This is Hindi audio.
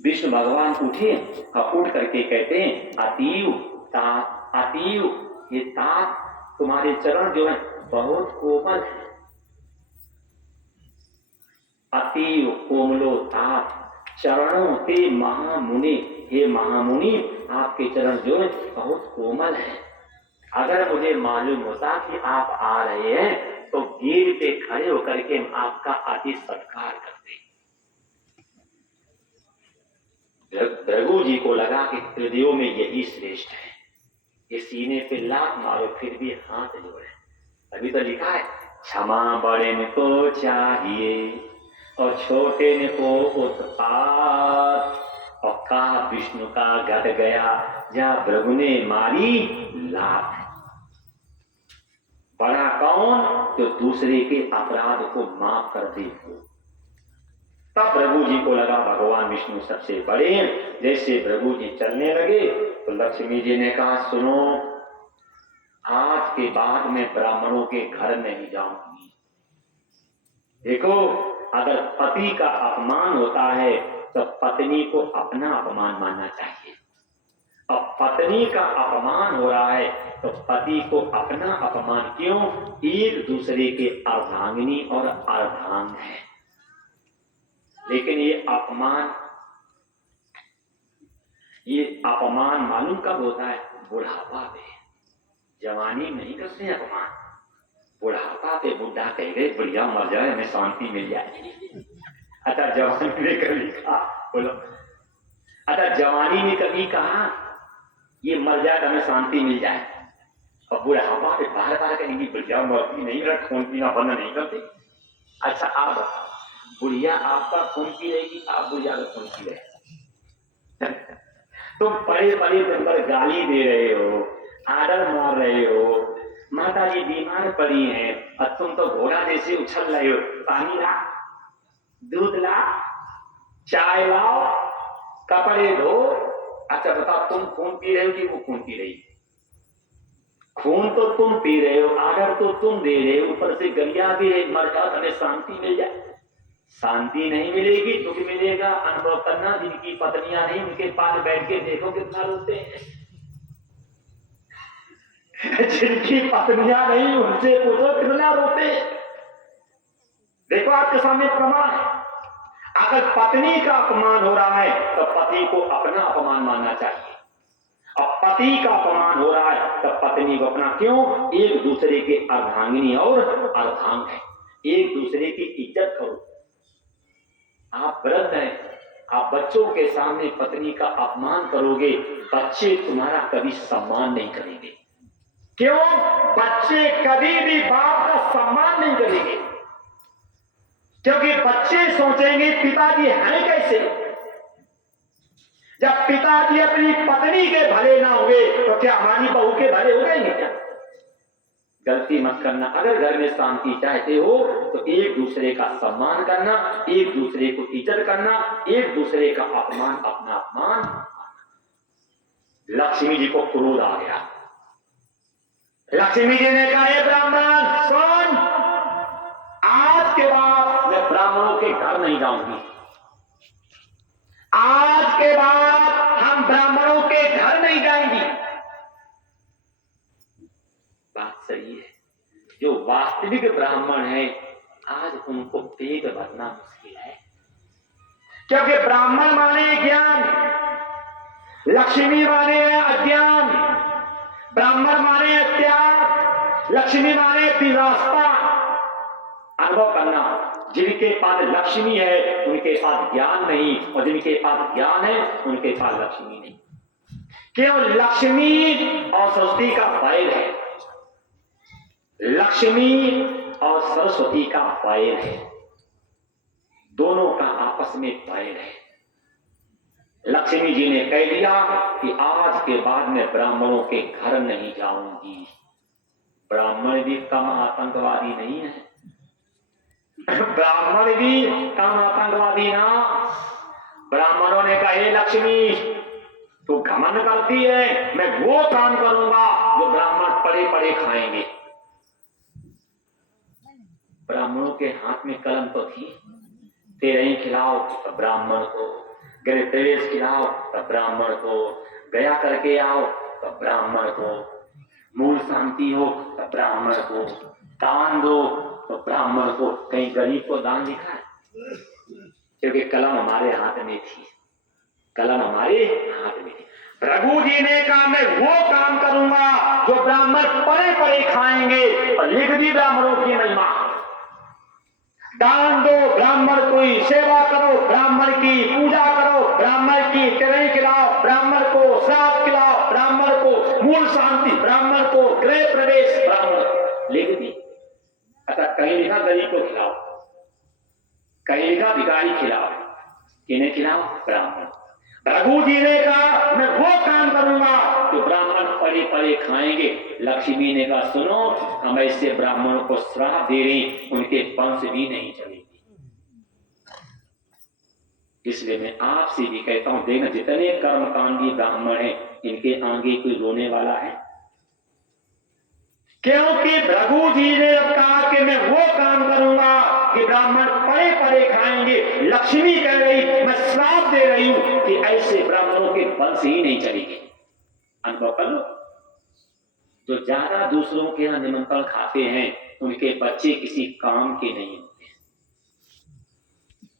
विष्णु भगवान उठे और उठ करके कहते हैं अतीव तात, अतीव ये तात, तुम्हारे चरण जो है बहुत कोमल है। अतीव कोमलो तात चरणों ते महामुनि, हे महामुनि आपके चरण जो है बहुत कोमल है। अगर मुझे मालूम होता कि आप आ रहे हैं तो गिर पे खड़े होकर के हम आपका अति सत्कार करते। भृगु जी को लगा कि हृदयों में यही श्रेष्ठ है। ये सीने पे लात मारो फिर भी हाथ जोड़े। अभी तो लिखा है क्षमा बड़े ने को चाहिए और छोटे ने को उत्पात, और कहा विष्णु का गद गया जहां भृगु ने मारी लात। बड़ा कौन? जो दूसरे के अपराध को माफ कर दे। तब भृगु जी को लगा भगवान विष्णु सबसे बड़े हैं। जैसे भृगु जी चलने लगे तो लक्ष्मी जी ने कहा सुनो, आज के बाद मैं ब्राह्मणों के घर नहीं जाऊंगी। देखो, अगर पति का अपमान होता है तो पत्नी को अपना अपमान मानना चाहिए। अब पत्नी का अपमान हो रहा है तो पति को अपना अपमान क्यों? एक दूसरे के अर्धांगिनी और अर्धांग है। लेकिन ये अपमान मालूम कब होता है? बुढ़ापा पे। जवानी में नहीं करते अपमान, बुढ़ापा पे बुढ़ा कह गए बढ़िया मर जाए हमें शांति मिल जाए। अच्छा जवानी में कभी कहा, बोलो, अच्छा जवानी में कभी कहा ये मर जाए हमें शांति मिल जाए, और बुढ़ापा पे बार बार कहेंगी बढ़िया मरती नहीं, रख खून पीना बंद नहीं करते। अच्छा आप बुढ़िया आपका खून पी रहेगी, आप बुढ़िया का खून पी रहे तुम बड़े बड़े दिन पर गाली दे रहे हो, आदर मार रहे हो, माता जी बीमार पड़ी हैं और तुम तो घोड़ा जैसे उछल रहे हो, पानी ला, दूध ला, चाय लाओ, कपड़े धो। अच्छा बताओ तुम खून पी रहे हो कि वो खून पी रही? खून तो तुम पी रहे हो, आदर तो तुम दे रहे हो, ऊपर से गरिया भी है, मर जाओ हमें शांति मिल जाए। शांति नहीं मिलेगी, दुख मिलेगा। अनुभव करना, जिनकी पत्नियां नहीं उनके पास बैठ के देखो कितना रोते हैं। जिनकी पत्नियां नहीं उनसे पूछो कितना रोते हैं। देखो आपके सामने प्रमाण है। अगर पत्नी का अपमान हो रहा है तो पति को अपना अपमान मानना चाहिए, और पति का अपमान हो रहा है तो पत्नी को अपना। क्यों? एक दूसरे के अर्धांगिनी और अर्धांग है, एक दूसरे की इज्जत करो। आप वृद्ध हैं, आप बच्चों के सामने पत्नी का अपमान करोगे, बच्चे तुम्हारा कभी सम्मान नहीं करेंगे। क्यों? बच्चे कभी भी बाप का सम्मान नहीं करेंगे, क्योंकि बच्चे सोचेंगे पिताजी हैं कैसे। जब पिताजी अपनी पत्नी के भले ना हुए तो क्या हमारी बहू के भले हो जाएंगे क्या? गलती मत करना। अगर घर में शांति चाहते हो तो एक दूसरे का सम्मान करना, एक दूसरे को इज्जत करना, एक दूसरे का अपमान अपना अपमान। लक्ष्मी जी को क्रोध आ गया। लक्ष्मी जी ने कहा हे ब्राह्मण सुन, आज के बाद मैं ब्राह्मणों के घर नहीं जाऊंगी। आज के बाद हम ब्राह्मणों के घर नहीं जाएंगी। बात सही है। जो वास्तविक ब्राह्मण है आज उनको पेट भरना मुश्किल है, क्योंकि ब्राह्मण माने ज्ञान, लक्ष्मी माने अज्ञान, ब्राह्मण माने त्याग, लक्ष्मी माने विलासता। अनुभव करना, जिनके पास लक्ष्मी है उनके पास ज्ञान नहीं, और जिनके पास ज्ञान है उनके पास लक्ष्मी नहीं। क्यों? लक्ष्मी और सरस्वती का बैर है, लक्ष्मी और सरस्वती का बैर है, दोनों का आपस में बैर है। लक्ष्मी जी ने कह दिया कि आज के बाद मैं ब्राह्मणों के घर नहीं जाऊंगी। ब्राह्मण भी कम आतंकवादी नहीं है, ब्राह्मण भी कम आतंकवादी ना। ब्राह्मणों ने कहा हे लक्ष्मी तू घमंड करती है, मैं वो काम करूंगा जो ब्राह्मण पड़े पड़े खाएंगे। ब्राह्मणों के हाथ में कलम तो थी, तेरे ही खिलाओ ब्राह्मण को, गृह प्रवेश खिलाओ तब ब्राह्मण को, गया करके आओ तब ब्राह्मण को, मूल शांति हो तब ब्राह्मण को, दान दो तो ब्राह्मण को। कहीं गरीब को दान दिखा है? क्योंकि कलम हमारे हाथ में थी, कलम हमारे हाथ में थी। रघु जी ने कहा मैं वो काम करूंगा जो ब्राह्मण पड़े पड़े खाएंगे, और लिख दी ब्राह्मणों की महिमा। दान दो ब्राह्मण की, सेवा करो ब्राह्मण की, पूजा करो ब्राह्मण की, तिरई खिलाओ ब्राह्मण को, श्राप खिलाओ ब्राह्मण को, मूल शांति ब्राह्मण को, गृह प्रवेश ब्राह्मण। लिख दी। अतः कहीं लिखा गरीब को खिलाओ, कहीं लिखा भिखारी खिलाओ, किन्हें खिलाओ? ब्राह्मण। रघु जी ने कहा मैं वो काम करूंगा जो ब्राह्मण पड़े पड़े खाएंगे। लक्ष्मी ने कहा सुनो, हम ऐसे ब्राह्मणों को श्राप दे रहे, उनके वंश भी नहीं चलेंगे। इसलिए मैं आपसे भी कहता हूं, देखना जितने कर्मकांडी ब्राह्मण हैं, इनके आगे कोई रोने वाला है? क्योंकि रघु जी ने अब कहा कि मैं वो काम करूंगा कि ब्राह्मण पड़े पड़े खाएंगे। लक्ष्मी कह रही मैं श्राप दे रही हूं कि ऐसे ब्राह्मणों के वंश ही नहीं चलेंगे। अनुभव कर लो, जो ज्यादा दूसरों के यहां निमंत्रण खाते हैं, उनके बच्चे किसी काम के नहीं।